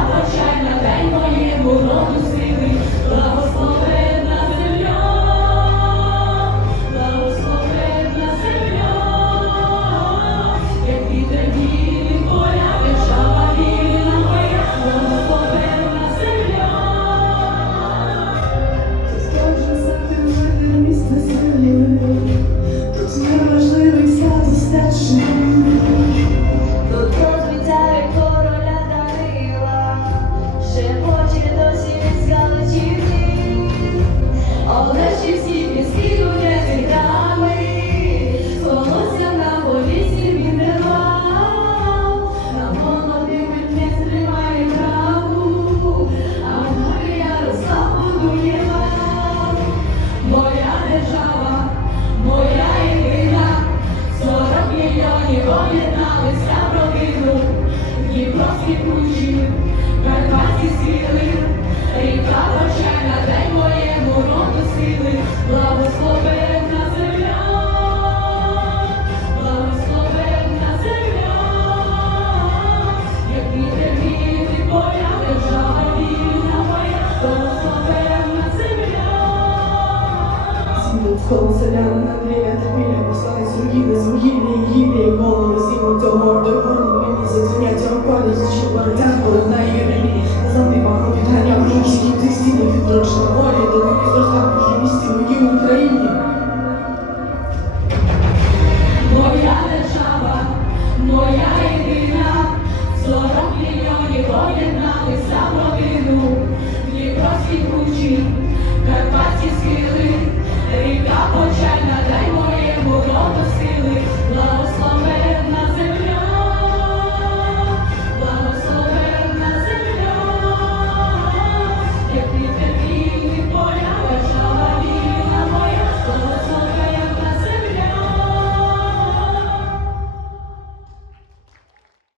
на почай на день моєму роду. Козаки поєдналися родину, Дніпровські кучі, карпатські сіли, ріка поче на день моєму роду сили, благословенна земля, благословенна земля, як вітер поля, держава вільна моя, благословенна земля, смутком селян His